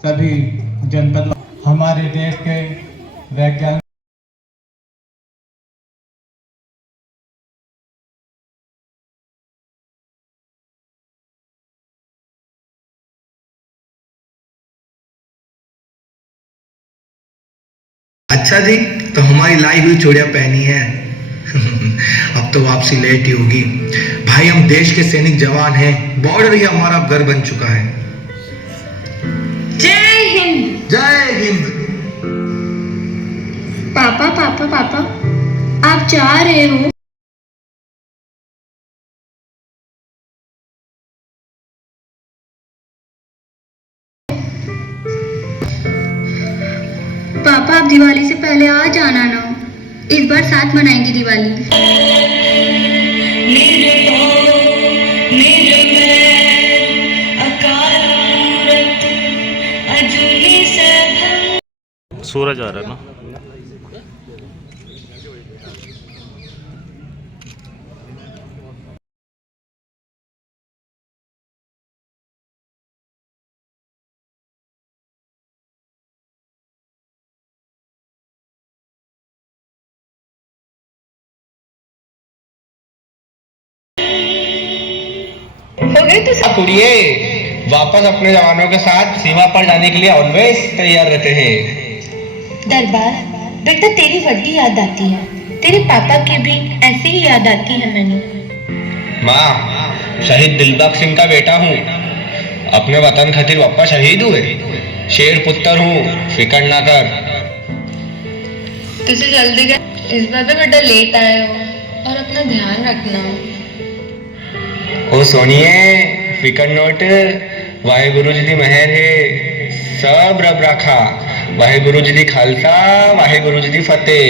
सभी जनपद हमारे देश के वैज्ञानिक अच्छा जी, तो हमारी लाई हुई चूड़ियां पहनी है। अब तो वापसी लेट ही होगी। भाई हम देश के सैनिक जवान हैं, बॉर्डर ही हमारा घर बन चुका है। जय हिंद। जय हिंद। पापा पापा पापा, आप जा रहे हो? पापा आप दिवाली से पहले आ जाना ना, इस बार साथ मनाएंगे दिवाली। सूरज आ रहा है ना। हो गई तो सब कुड़िए वापस अपने जवानों के साथ सीमा पर जाने के लिए ऑलवेज तैयार रहते हैं। दरबार बेटा, तेरी बड़ी याद आती है, तेरे पापा की भी ऐसी ही याद आती है मैंने। माँ, शहीद दिलबाग सिंह का बेटा हूँ, अपने वतन खातिर पापा शहीद हुए। शेर पुत्र हूँ, फिकर ना कर। तुझे जल्दी गए, इस बार तो बेटा लेट आए हो, और अपना ध्यान रखना। ओ सोनिए, फिकर नोट, वाहेगुरु जी दी मेहर है, सब रब रखा। वाहेगुरु जी दी खालसा, वाहेगुरु जी दी फतेह।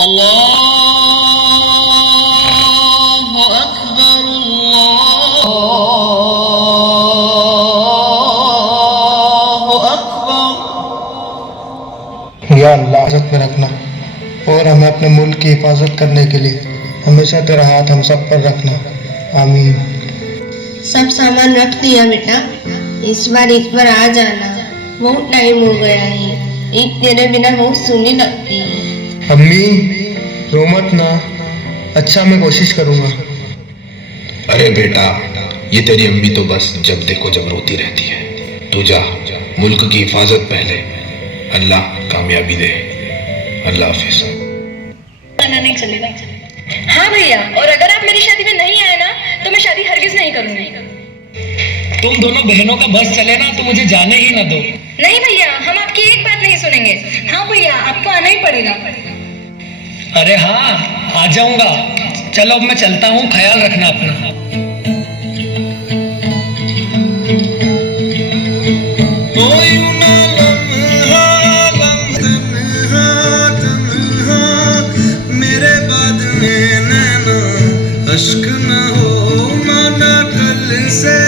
अल्लाहु अकबर, अल्लाहु अकबर। या अल्लाह इज्जत में रखना और हमें अपने मुल्क की हिफाजत करने के लिए हमेशा तेरा हाथ हम सब पर रखना। आमीन। सब सामान रख दिया बेटा, इस बार आ जाना, बहुत टाइम हो गया है, ईद तेरे बिना बहुत सुनी लगती है। अम्मी रो मत ना, अच्छा मैं कोशिश करूंगा। अरे बेटा, ये तेरी अम्मी तो बस जब देखो जब रोती रहती है। तू जा, मुल्क की हिफाजत पहले। अल्लाह कामयाबी दे। अल्लाह हाफिज। नहीं चलेगा। हाँ भैया, और अगर आप मेरी शादी में नहीं आए ना, तो मैं शादी हरगिज नहीं करूंगी। तुम दोनों बहनों का बस चले ना तो मुझे जाने ही ना दो। नहीं भैया, हम आपकी एक बात नहीं सुनेंगे। हाँ भैया, आपको आना ही पड़ेगा। अरे हाँ, आ जाऊंगा। चलो अब मैं चलता हूँ, ख्याल रखना अपना। अश्क न हो माना, कल से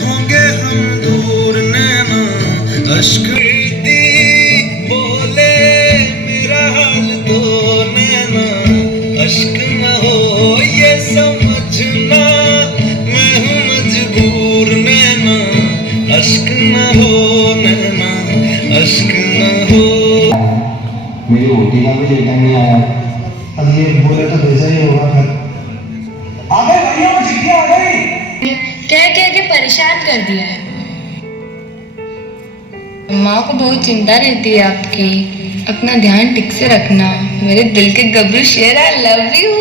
होंगे हम दूर नैना। अश्क बोले मेरा हाल तो नैना। अश्क न हो ये समझना, मैं हूँ मजबूर नैना। अश्क न हो नैना, अश्क न हो। मेरी रोटी का भी डेटा नहीं आया, अब ये बोले तो जैसा ही होगा। फिर कह कह के परेशान कर दिया है। माँ को बहुत चिंता रहती है आपकी, अपना ध्यान ठीक से रखना। मेरे दिल के गबरू शेर, आई लव यू।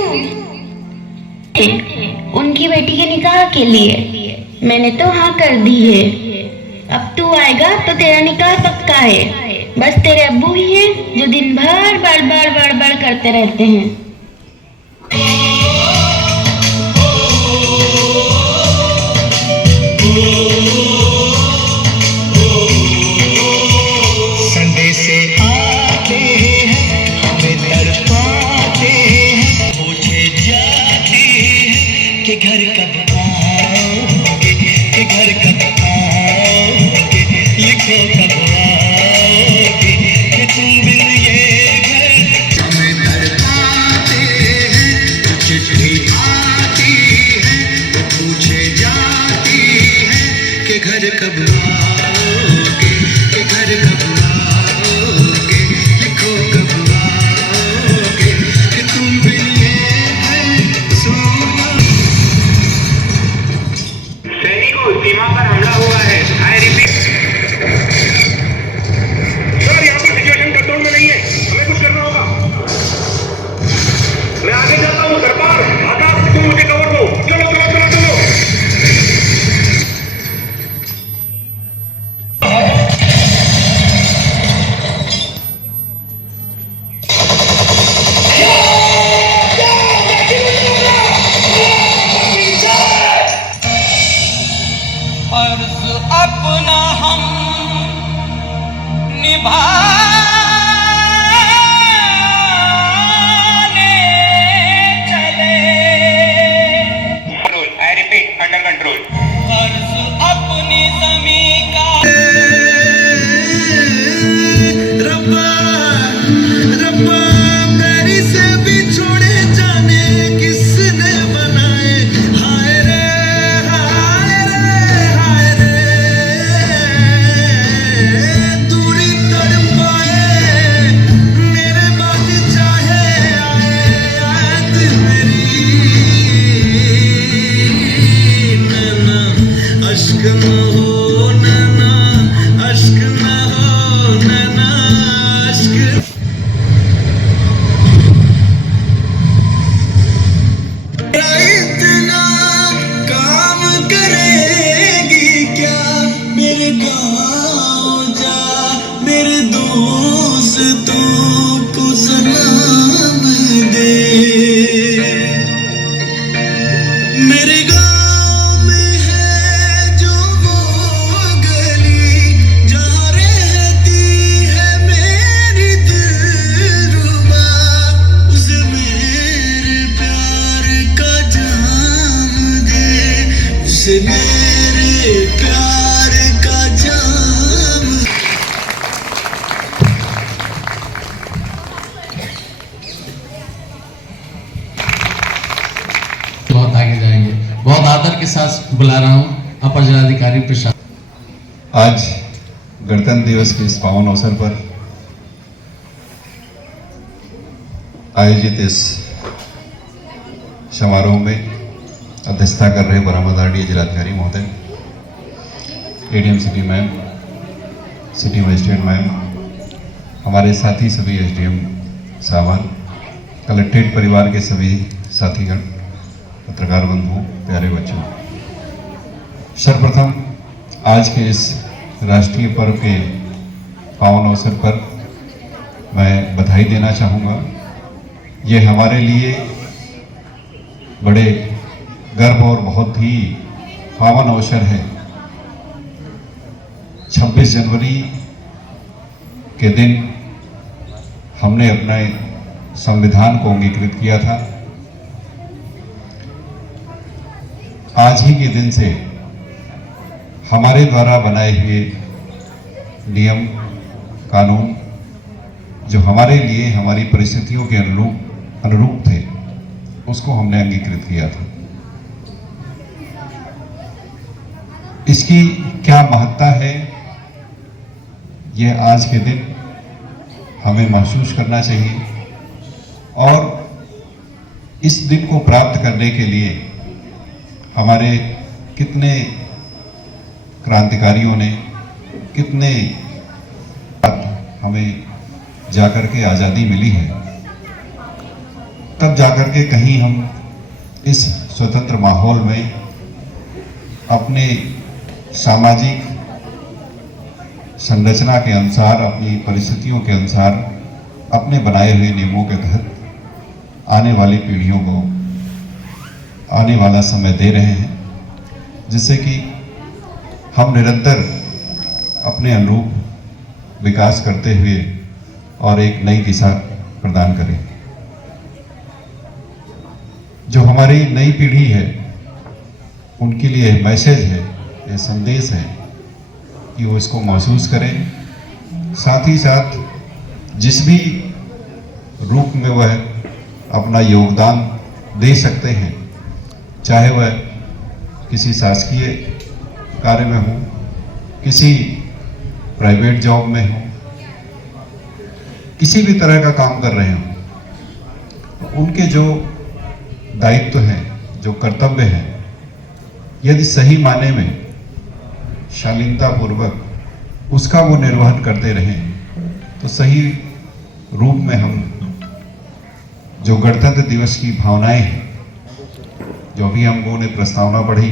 उनकी बेटी के निकाह के लिए मैंने तो हाँ कर दी है। अब तू आएगा तो तेरा निकाह पक्का है। बस तेरे अब्बू ही हैं जो दिन भर बड़ करते रहते हैं। संदेशे आते हैं, हमें तड़पाते हैं, पूछे जाते हैं कि घर कब आओगे, कि घर कब आओगे, लिखो कब आओगे, कि तुम बिन ये घर। हमें तड़पाते के साथ बुला रहा हूँ अपर जिलाधिकारी प्रशासन। आज गणतंत्र दिवस के इस पावन अवसर पर आयोजित इस समारोह में अध्यक्षता कर रहे बरामदारडीह जिलाधिकारी महोदय, ADM city ma'am, city magistrate ma'am, हमारे साथी सभी एसडीएम साहबान, कलेक्ट्रेट परिवार के सभी साथीगण, पत्रकार बंधुओं, प्यारे बच्चों, सर्वप्रथम आज के इस राष्ट्रीय पर्व के पावन अवसर पर मैं बधाई देना चाहूँगा। ये हमारे लिए बड़े गर्व और बहुत ही पावन अवसर है। 26 जनवरी के दिन हमने अपने संविधान को अंगीकृत किया था। आज ही के दिन से हमारे द्वारा बनाए हुए नियम कानून जो हमारे लिए हमारी परिस्थितियों के अनुरूप थे, उसको हमने अंगीकृत किया था। इसकी क्या महत्ता है, यह आज के दिन हमें महसूस करना चाहिए। और इस दिन को प्राप्त करने के लिए हमारे कितने क्रांतिकारियों ने, कितने हमें जाकर के आज़ादी मिली है, तब जाकर के कहीं हम इस स्वतंत्र माहौल में अपने सामाजिक संरचना के अनुसार, अपनी परिस्थितियों के अनुसार, अपने बनाए हुए नियमों के तहत आने वाली पीढ़ियों को आने वाला समय दे रहे हैं, जिससे कि हम निरंतर अपने अनुरूप विकास करते हुए और एक नई दिशा प्रदान करें। जो हमारी नई पीढ़ी है, उनके लिए मैसेज है, ये संदेश है कि वो इसको महसूस करें। साथ ही साथ जिस भी रूप में वह अपना योगदान दे सकते हैं, चाहे वह किसी शासकीय कार्य में हो, किसी प्राइवेट जॉब में हो, किसी भी तरह का काम कर रहे हो, तो उनके जो दायित्व हैं, जो कर्तव्य हैं, यदि सही माने में शालीनतापूर्वक उसका वो निर्वहन करते रहें, तो सही रूप में हम जो गणतंत्र दिवस की भावनाएं हैं, जो भी हम लोगों ने प्रस्तावना पढ़ी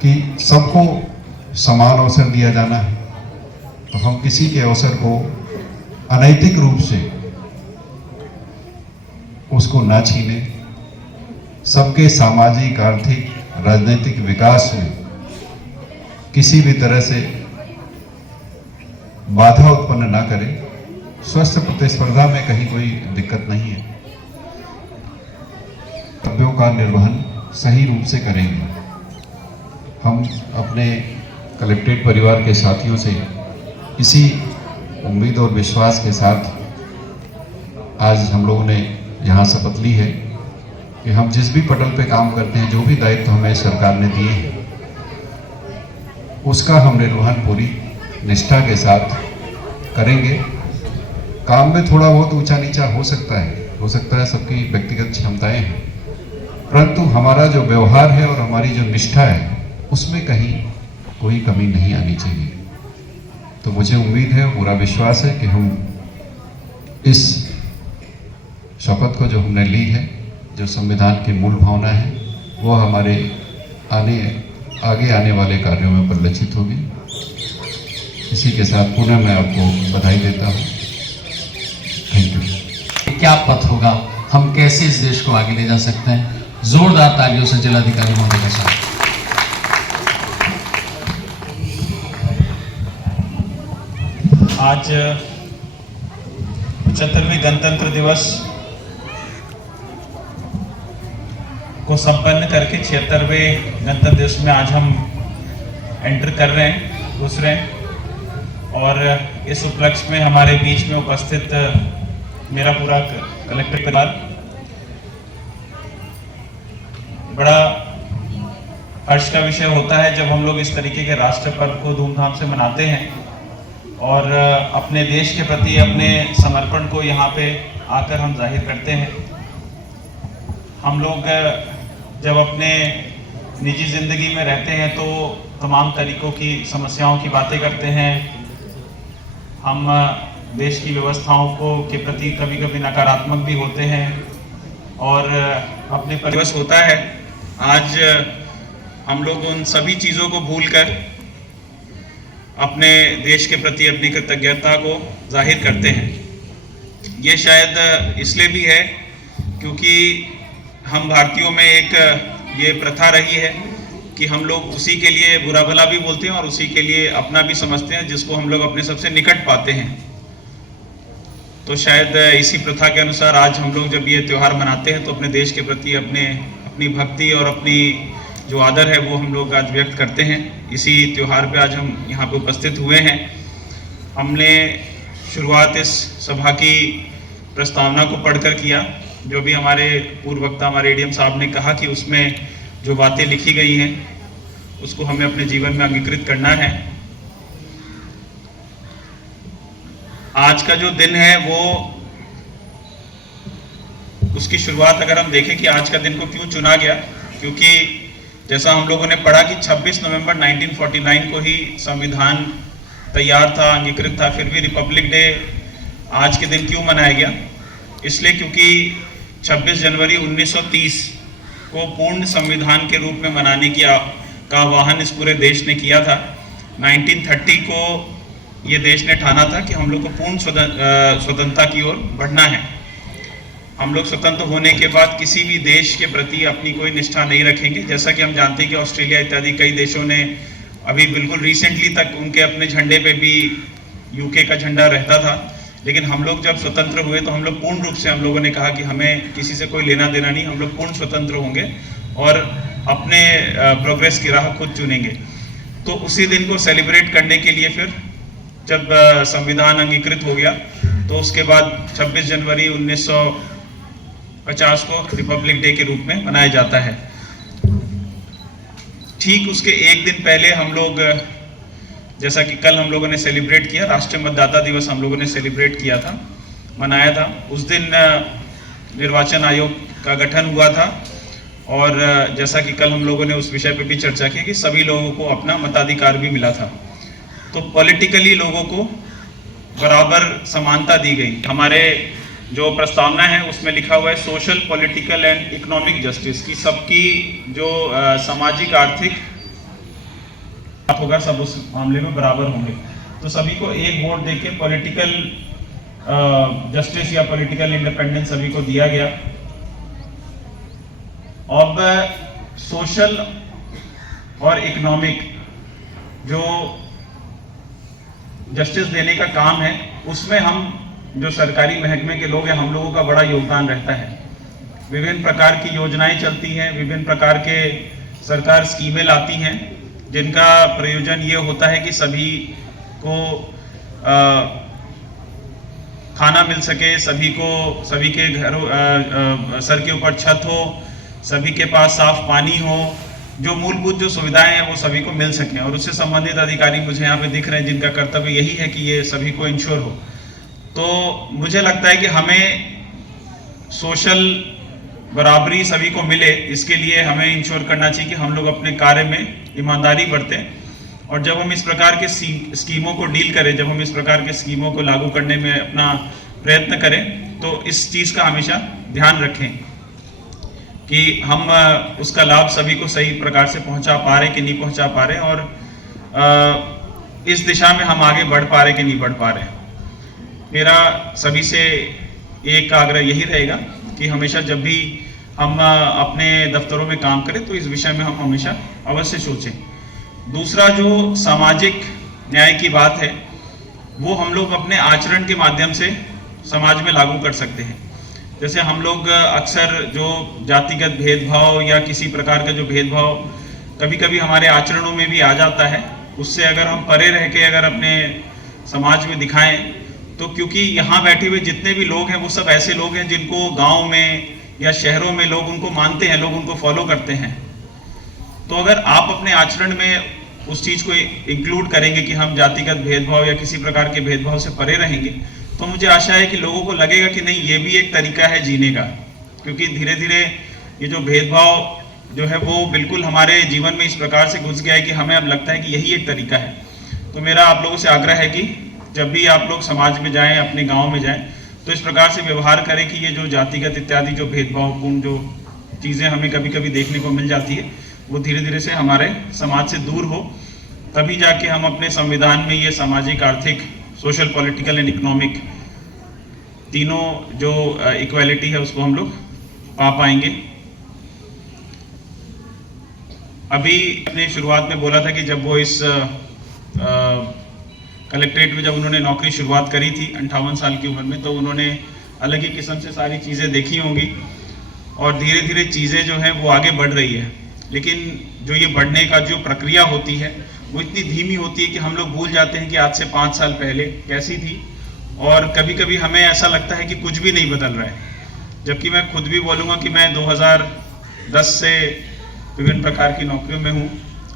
कि सबको समान अवसर दिया जाना है, तो हम किसी के अवसर को अनैतिक रूप से उसको ना छीने, सबके सामाजिक, आर्थिक, राजनीतिक विकास में किसी भी तरह से बाधा उत्पन्न ना करें। स्वस्थ प्रतिस्पर्धा में कहीं कोई दिक्कत नहीं है। कर्तव्यों का निर्वहन सही रूप से करेंगे। हम अपने कलेक्ट्रेट परिवार के साथियों से इसी उम्मीद और विश्वास के साथ आज हम लोगों ने यहाँ शपथ ली है कि हम जिस भी पटल पे काम करते हैं, जो भी दायित्व हमें सरकार ने दिए हैं, उसका हम निर्वहन पूरी निष्ठा के साथ करेंगे। काम में थोड़ा बहुत ऊंचा नीचा हो सकता है, सबकी व्यक्तिगत क्षमताएं हैं, परंतु हमारा जो व्यवहार है और हमारी जो निष्ठा है, उसमें कहीं कोई कमी नहीं आनी चाहिए। तो मुझे उम्मीद है, पूरा विश्वास है कि हम इस शपथ को जो हमने ली है, जो संविधान की मूल भावना है, वो हमारे आगे आने वाले कार्यों में परिलक्षित होगी। इसी के साथ पुनः मैं आपको बधाई देता हूँ। Thank you. क्या पथ होगा, हम कैसे इस देश को आगे ले जा सकते हैं? जोरदार तालियों से जिलाधिकारी महोदय के साथ। आज 75वें गणतंत्र दिवस को संपन्न करके 76वें गणतंत्र दिवस में आज हम एंटर कर रहे हैं, घुस रहे हैं। और इस उपलक्ष्य में हमारे बीच में उपस्थित मेरा पूरा कलेक्टर परिवार, बड़ा हर्ष का विषय होता है जब हम लोग इस तरीके के राष्ट्र पर्व को धूमधाम से मनाते हैं और अपने देश के प्रति अपने समर्पण को यहाँ पे आकर हम जाहिर करते हैं। हम लोग जब अपने निजी ज़िंदगी में रहते हैं तो तमाम तरीक़ों की समस्याओं की बातें करते हैं। हम देश की व्यवस्थाओं को के प्रति कभी कभी नकारात्मक भी होते हैं और अपने परिवेश होता है। आज हम लोग उन सभी चीज़ों को भूलकर अपने देश के प्रति अपनी कृतज्ञता को जाहिर करते हैं। ये शायद इसलिए भी है क्योंकि हम भारतीयों में एक ये प्रथा रही है कि हम लोग उसी के लिए बुरा भला भी बोलते हैं और उसी के लिए अपना भी समझते हैं जिसको हम लोग अपने सबसे निकट पाते हैं। तो शायद इसी प्रथा के अनुसार आज हम लोग जब ये त्यौहार मनाते हैं तो अपने देश के प्रति अपनी भक्ति और अपनी जो आदर है वो हम लोग आज व्यक्त करते हैं। इसी त्यौहार पे आज हम यहाँ पे उपस्थित हुए हैं। हमने शुरुआत इस सभा की प्रस्तावना को पढ़कर किया, जो भी हमारे पूर्व वक्ता हमारे एडीएम साहब ने कहा कि उसमें जो बातें लिखी गई हैं उसको हमें अपने जीवन में अंगीकृत करना है। आज का जो दिन है वो उसकी शुरुआत अगर हम देखें कि आज का दिन को क्यों चुना गया, क्योंकि जैसा हम लोगों ने पढ़ा कि 26 नवंबर 1949 को ही संविधान तैयार था, अंगीकृत था, फिर भी रिपब्लिक डे आज के दिन क्यों मनाया गया? इसलिए क्योंकि 26 जनवरी 1930 को पूर्ण संविधान के रूप में मनाने का आह्वान इस पूरे देश ने किया था। 1930 को ये देश ने ठाना था कि हम लोग को पूर्ण स्वतंत्रता की ओर बढ़ना है। हम लोग स्वतंत्र होने के बाद किसी भी देश के प्रति अपनी कोई निष्ठा नहीं रखेंगे। जैसा कि हम जानते हैं कि ऑस्ट्रेलिया इत्यादि कई देशों ने अभी बिल्कुल रिसेंटली तक उनके अपने झंडे पे भी यूके का झंडा रहता था, लेकिन हम लोग जब स्वतंत्र हुए तो हम लोग पूर्ण रूप से हम लोगों ने कहा कि हमें किसी से कोई लेना देना नहीं, हम लोग पूर्ण स्वतंत्र होंगे और अपने प्रोग्रेस की राह खुद चुनेंगे। तो उसी दिन को सेलिब्रेट करने के लिए फिर जब संविधान अंगीकृत हो गया तो उसके बाद 26 जनवरी 1950 को रिपब्लिक डे के रूप में मनाया जाता है। ठीक उसके एक दिन पहले हम लोग, जैसा कि कल हम लोगों ने सेलिब्रेट किया, राष्ट्रीय मतदाता दिवस हम लोगों ने सेलिब्रेट किया था, मनाया था। उस दिन निर्वाचन आयोग का गठन हुआ था और जैसा कि कल हम लोगों ने उस विषय पे भी चर्चा की कि सभी लोगों को अपना मताधिकार भी मिला था। तो पॉलिटिकली लोगों को बराबर समानता दी गई। हमारे जो प्रस्तावना है उसमें लिखा हुआ है social, political and economic justice, की सबकी जो सामाजिक आर्थिक होगा सब उस मामले में बराबर होंगे। तो सभी को एक वोट देके पॉलिटिकल जस्टिस या पॉलिटिकल इंडिपेंडेंस सभी को दिया गया। अब सोशल और इकोनॉमिक जो जस्टिस देने का काम है उसमें हम जो सरकारी महकमे के लोग हैं हम लोगों का बड़ा योगदान रहता है। विभिन्न प्रकार की योजनाएं चलती हैं, विभिन्न प्रकार के सरकार स्कीमें लाती हैं जिनका प्रयोजन ये होता है कि सभी को खाना मिल सके, सभी के घरों सर के ऊपर छत हो, सभी के पास साफ पानी हो, जो मूलभूत जो सुविधाएं हैं वो सभी को मिल सकें। और उससे संबंधित अधिकारी मुझे यहाँ पे दिख रहे हैं जिनका कर्तव्य यही है कि ये सभी को इंश्योर हो। तो मुझे लगता है कि हमें सोशल बराबरी सभी को मिले, इसके लिए हमें इंश्योर करना चाहिए कि हम लोग अपने कार्य में ईमानदारी बरतें। और जब हम इस प्रकार के स्कीमों को डील करें, जब हम इस प्रकार के स्कीमों को लागू करने में अपना प्रयत्न करें, तो इस चीज़ का हमेशा ध्यान रखें कि हम उसका लाभ सभी को सही प्रकार से पहुंचा पा रहे कि नहीं पहुंचा पा रहे, और इस दिशा में हम आगे बढ़ पा रहे कि नहीं बढ़ पा रहे। मेरा सभी से एक आग्रह यही रहेगा कि हमेशा जब भी हम अपने दफ्तरों में काम करें तो इस विषय में हम हमेशा अवश्य सोचें। दूसरा जो सामाजिक न्याय की बात है वो हम लोग अपने आचरण के माध्यम से समाज में लागू कर सकते हैं। जैसे हम लोग अक्सर जो जातिगत भेदभाव या किसी प्रकार का जो भेदभाव कभी कभी हमारे आचरणों में भी आ जाता है, उससे अगर हम परे रह के अगर अपने समाज में दिखाएं तो, क्योंकि यहाँ बैठे हुए जितने भी लोग हैं वो सब ऐसे लोग हैं जिनको गांव में या शहरों में लोग उनको मानते हैं, लोग उनको फॉलो करते हैं। तो अगर आप अपने आचरण में उस चीज़ को इंक्लूड करेंगे कि हम जातिगत भेदभाव या किसी प्रकार के भेदभाव से परे रहेंगे, तो मुझे आशा है कि लोगों को लगेगा कि नहीं, ये भी एक तरीका है जीने का। क्योंकि धीरे धीरे ये जो भेदभाव जो है वो बिल्कुल हमारे जीवन में इस प्रकार से घुस गया है कि हमें अब लगता है कि यही एक तरीका है। तो मेरा आप लोगों से आग्रह है कि जब भी आप लोग समाज में जाएं, अपने गाँव में जाएँ, तो इस प्रकार से व्यवहार करें कि ये जो जातिगत इत्यादि जो भेदभावपूर्ण जो चीज़ें हमें कभी कभी देखने को मिल जाती है, वो धीरे धीरे से हमारे समाज से दूर हो। तभी जाके हम अपने संविधान में ये सामाजिक, आर्थिक, सोशल, पॉलिटिकल एंड इकोनॉमिक तीनों जो इक्वालिटी है उसको हम लोग पा पाएंगे। अभी अपने शुरुआत में बोला था कि जब वो इस कलेक्ट्रेट में जब उन्होंने नौकरी शुरुआत करी थी 58 साल की उम्र में, तो उन्होंने अलग ही किस्म से सारी चीज़ें देखी होंगी और धीरे धीरे चीज़ें जो हैं वो आगे बढ़ रही है। लेकिन जो ये बढ़ने का जो प्रक्रिया होती है वो इतनी धीमी होती है कि हम लोग भूल जाते हैं कि आज से 5 साल पहले कैसी थी, और कभी कभी हमें ऐसा लगता है कि कुछ भी नहीं बदल रहा है। जबकि मैं खुद भी बोलूँगा कि मैं 2010 से विभिन्न प्रकार की नौकरियों में हूँ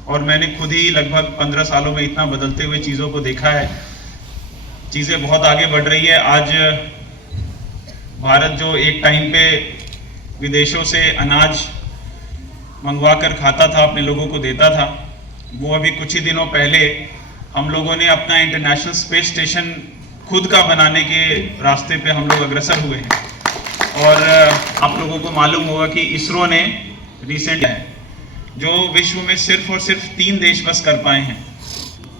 और मैंने खुद ही लगभग 15 सालों में इतना बदलते हुए चीज़ों को देखा है। चीज़ें बहुत आगे बढ़ रही है। आज भारत जो एक टाइम पे विदेशों से अनाज मंगवा कर खाता था, अपने लोगों को देता था, वो अभी कुछ ही दिनों पहले हम लोगों ने अपना इंटरनेशनल स्पेस स्टेशन खुद का बनाने के रास्ते पे हम लोग अग्रसर हुए हैं। और आप लोगों को मालूम होगा कि इसरो ने रिसेंट है जो विश्व में सिर्फ और सिर्फ 3 देश बस कर पाए हैं,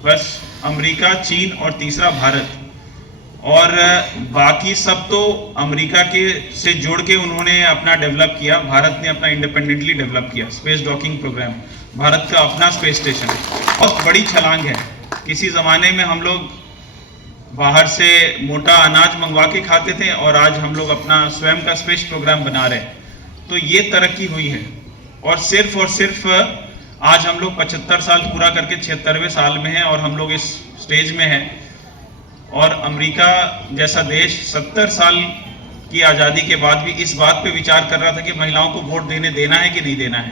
बस अमेरिका, चीन और तीसरा भारत। और बाकी सब तो अमेरिका के से जोड़ के उन्होंने अपना डेवलप किया, भारत ने अपना इंडिपेंडेंटली डेवलप किया। स्पेस डॉकिंग प्रोग्राम, भारत का अपना स्पेस स्टेशन, बहुत बड़ी छलांग है। किसी ज़माने में हम लोग बाहर से मोटा अनाज मंगवा के खाते थे और आज हम लोग अपना स्वयं का स्पेस प्रोग्राम बना रहे हैं। तो ये तरक्की हुई है और सिर्फ आज हम लोग 75 साल पूरा करके 76वें साल में हैं और हम लोग इस स्टेज में हैं। और अमेरिका जैसा देश 70 साल की आज़ादी के बाद भी इस बात पे विचार कर रहा था कि महिलाओं को वोट देना है कि नहीं देना है।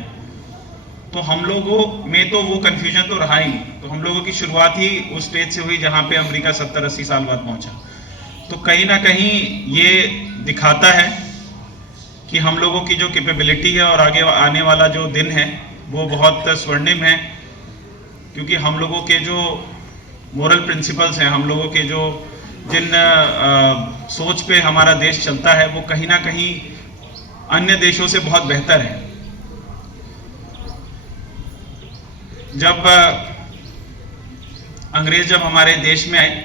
तो हम लोगों में तो वो कन्फ्यूजन तो रहा ही नहीं। तो हम लोगों की शुरुआत ही उस स्टेज से हुई जहाँ पे अमेरिका 70-80 साल बाद पहुँचा। तो कहीं ना कहीं ये दिखाता है कि हम लोगों की जो कैपेबिलिटी है और आगे आने वाला जो दिन है वो बहुत स्वर्णिम है। क्योंकि हम लोगों के जो मोरल प्रिंसिपल्स हैं, हम लोगों के जो जिन सोच पे हमारा देश चलता है, वो कहीं ना कहीं अन्य देशों से बहुत बेहतर है। जब अंग्रेज जब हमारे देश में आए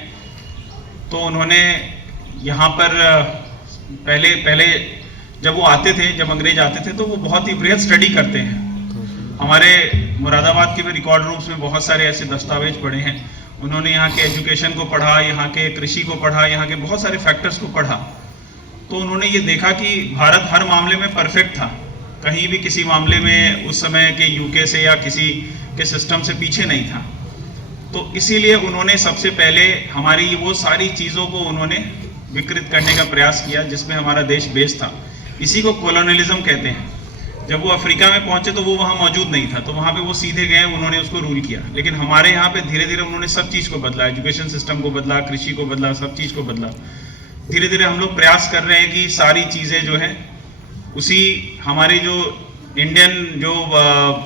तो उन्होंने यहाँ पर पहले जब वो आते थे, जब अंग्रेज आते थे तो वो बहुत ही बृहद स्टडी करते हैं। हमारे मुरादाबाद के भी रिकॉर्ड रूम्स में बहुत सारे ऐसे दस्तावेज पड़े हैं। उन्होंने यहाँ के एजुकेशन को पढ़ा, यहाँ के कृषि को पढ़ा, यहाँ के बहुत सारे फैक्टर्स को पढ़ा। तो उन्होंने ये देखा कि भारत हर मामले में परफेक्ट था, कहीं भी किसी मामले में उस समय के यूके से या किसी के सिस्टम से पीछे नहीं था। तो इसीलिए उन्होंने सबसे पहले हमारी वो सारी चीज़ों को उन्होंने विकृत करने का प्रयास किया जिसमें हमारा देश बेस था। इसी को कॉलोनियलिज्म कहते हैं। जब वो अफ्रीका में पहुंचे तो वो वहाँ मौजूद नहीं था, तो वहाँ पे वो सीधे गए, उन्होंने उसको रूल किया। लेकिन हमारे यहाँ पे धीरे धीरे उन्होंने सब चीज़ को बदला, एजुकेशन सिस्टम को बदला, कृषि को बदला, सब चीज़ को बदला। धीरे धीरे हम लोग प्रयास कर रहे हैं कि सारी चीज़ें जो हैं उसी हमारे जो इंडियन जो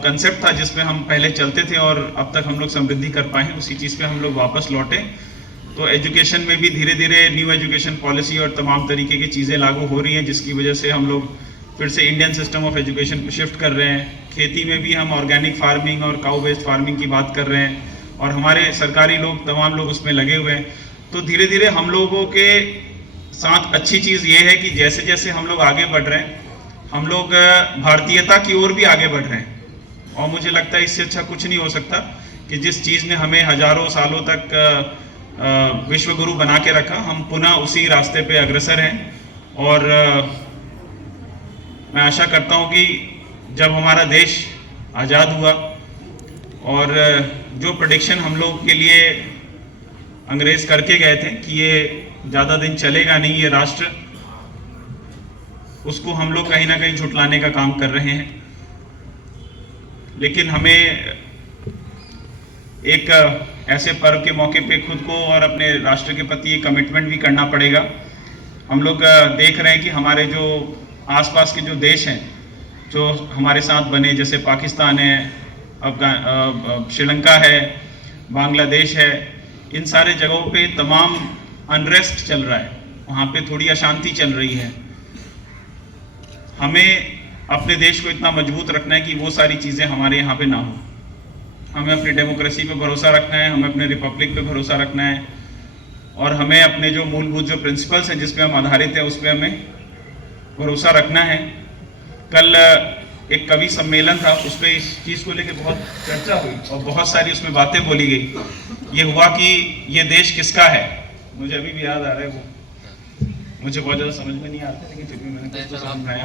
कंसेप्ट था जिसमें हम पहले चलते थे और अब तक हम लोग समृद्धि कर पाए हैं, उसी चीज़ पे हम लोग वापस लौटे। तो एजुकेशन में भी धीरे धीरे न्यू एजुकेशन पॉलिसी और तमाम तरीके की चीज़ें लागू हो रही हैं, जिसकी वजह से हम लोग फिर से इंडियन सिस्टम ऑफ एजुकेशन को शिफ्ट कर रहे हैं। खेती में भी हम ऑर्गेनिक फार्मिंग और काउ बेस्ड फार्मिंग की बात कर रहे हैं और हमारे सरकारी लोग, तमाम लोग उसमें लगे हुए हैं। तो धीरे धीरे हम लोगों के साथ अच्छी चीज़ ये है कि जैसे जैसे हम लोग आगे बढ़ रहे हैं, हम लोग भारतीयता की ओर भी आगे बढ़ रहे हैं। और मुझे लगता है इससे अच्छा कुछ नहीं हो सकता कि जिस चीज़ ने हमें हजारों सालों तक विश्व गुरु बना के रखा, हम पुनः उसी रास्ते पे अग्रसर हैं। और मैं आशा करता हूँ कि जब हमारा देश आज़ाद हुआ और जो प्रेडिक्शन हम लोग के लिए अंग्रेज़ करके गए थे कि ये ज़्यादा दिन चलेगा नहीं ये राष्ट्र, उसको हम लोग कहीं ना कहीं झुटलाने का काम कर रहे हैं। लेकिन हमें एक ऐसे पर्व के मौके पे खुद को और अपने राष्ट्र के प्रति एक कमिटमेंट भी करना पड़ेगा। हम लोग देख रहे हैं कि हमारे जो आसपास के जो देश हैं जो हमारे साथ बने, जैसे पाकिस्तान है, श्रीलंका है, बांग्लादेश है, इन सारे जगहों पे तमाम अनरेस्ट चल रहा है, वहाँ पे थोड़ी अशांति चल रही है। हमें अपने देश को इतना मजबूत रखना है कि वो सारी चीज़ें हमारे यहाँ पे ना हो। हमें अपनी डेमोक्रेसी पे भरोसा रखना है, हमें अपने रिपब्लिक पे भरोसा रखना है, और हमें अपने जो मूलभूत जो प्रिंसिपल्स हैं जिस पे हम आधारित हैं उस पे हमें भरोसा रखना है। कल एक कवि सम्मेलन था, उस पर इस चीज़ को लेकर बहुत चर्चा हुई और बहुत सारी उसमें बातें बोली गई। ये हुआ कि ये देश किसका है, मुझे अभी भी याद आ रहा है, वो मुझे बहुत ज़्यादा समझ में नहीं आता, लेकिन फिर भी मैंने तो समझाया।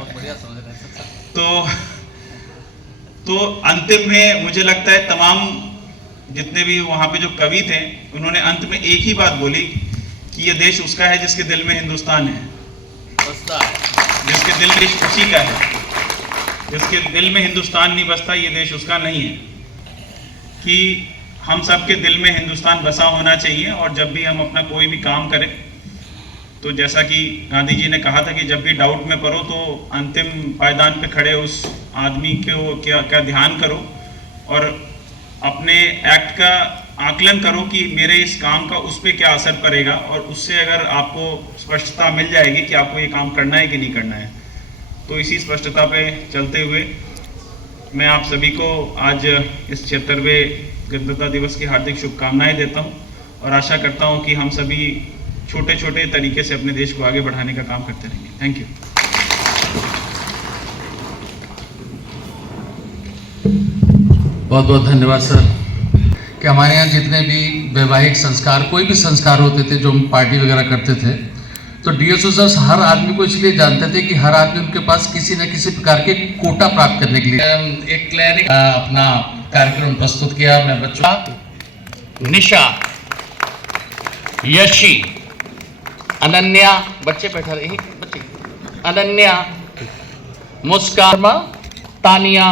तो अंतिम में मुझे लगता है तमाम जितने भी वहाँ पे जो कवि थे उन्होंने अंत में एक ही बात बोली कि ये देश उसका है जिसके दिल में हिंदुस्तान है, जिसके दिल में उसी का है, जिसके दिल में हिंदुस्तान नहीं बसता ये देश उसका नहीं है। कि हम सबके दिल में हिंदुस्तान बसा होना चाहिए, और जब भी हम अपना कोई भी काम करें तो जैसा कि गांधी जी ने कहा था कि जब भी डाउट में पड़ो तो अंतिम पायदान पे खड़े उस आदमी को क्या ध्यान करो और अपने एक्ट का आकलन करो कि मेरे इस काम का उस पर क्या असर पड़ेगा, और उससे अगर आपको स्पष्टता मिल जाएगी कि आपको ये काम करना है कि नहीं करना है। तो इसी स्पष्टता पे चलते हुए मैं आप सभी को आज इस 76वें गणतंत्र दिवस की हार्दिक शुभकामनाएं देता हूं, और आशा करता हूं कि हम सभी छोटे छोटे तरीके से अपने देश को आगे बढ़ाने का काम करते रहेंगे। Thank you. बहुत बहुत धन्यवाद सर। कि हमारे यहाँ जितने भी वैवाहिक संस्कार, कोई भी संस्कार होते थे जो हम पार्टी वगैरह करते थे, तो डीएसओ सर हर आदमी को इसलिए जानते थे कि हर आदमी उनके पास किसी न किसी प्रकार के कोटा प्राप्त करने के लिए एक क्लैरिक अपना कार्यक्रम प्रस्तुत किया। मैं बच्चों निशा, यशी, अनन्या, बच्चे बैठा रहे, बच्चे अनन्या, मुस्कान, तानिया,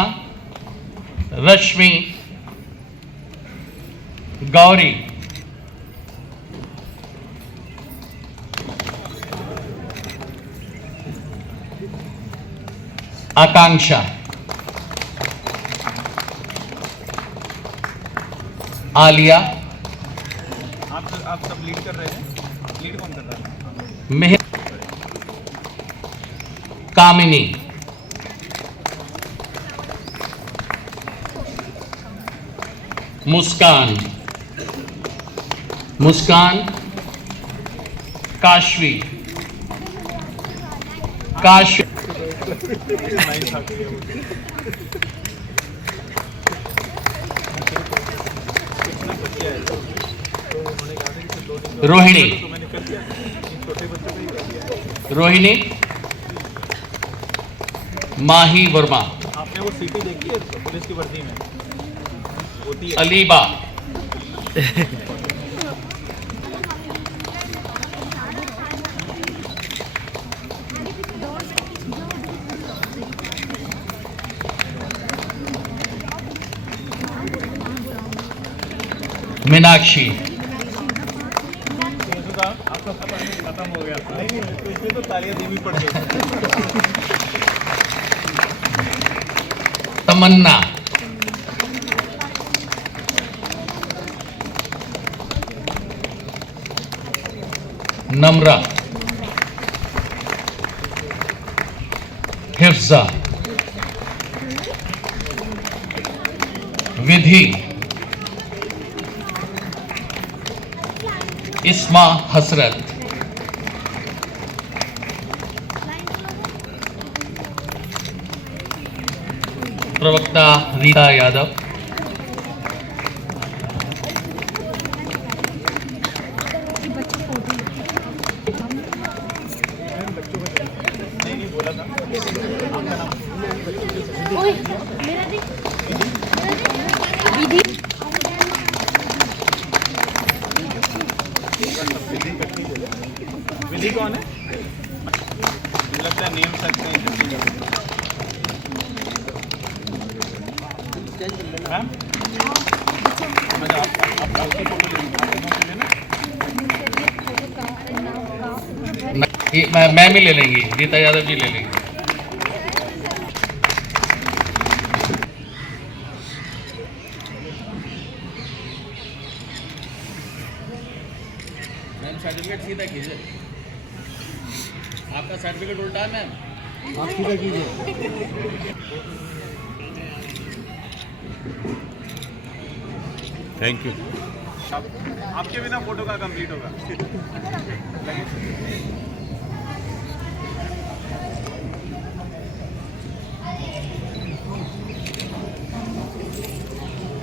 रश्मि, गौरी, आकांक्षा, आलिया, आप सब लीड कर रहे हैं, लीड कौन कर रहा है? मेहर, कामिनी, मुस्कान, मुस्कान, काशवी, काश, रोहिणी, रोहिणी, माही वर्मा, आपने वो सीटी देखी है पुलिस की वर्दी में होती है? अलीबा, मीनाक्षी, आपका खत्म हो गया। नहीं, तो इसमें तो तालियां देनी पड़ गई। तमन्ना, नम्रा, हिफ्जा, विधि, इस्मा हसरत, प्रवक्ता रीता यादव, विधि कौन है? मुझे लगता है नेम सकते हैं। मैम ही ले लेंगी, रीता यादव जी ले लेंगी। मैम सर्टिफिकेट सीधा कीजिए, आपका सर्टिफिकेट उल्टा है मैम, आप सीधा कीजिए। Thank you. आपके बिना फोटो का कंप्लीट होगा।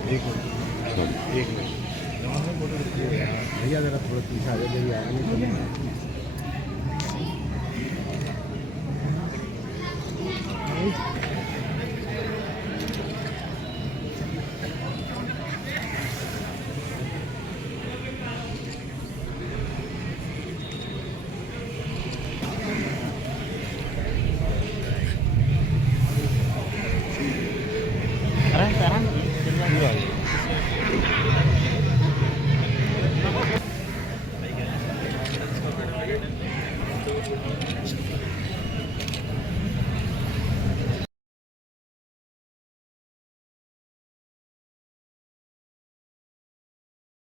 एक मिनट भैया, जरा थोड़ा पीछे आ जाए, आया नहीं।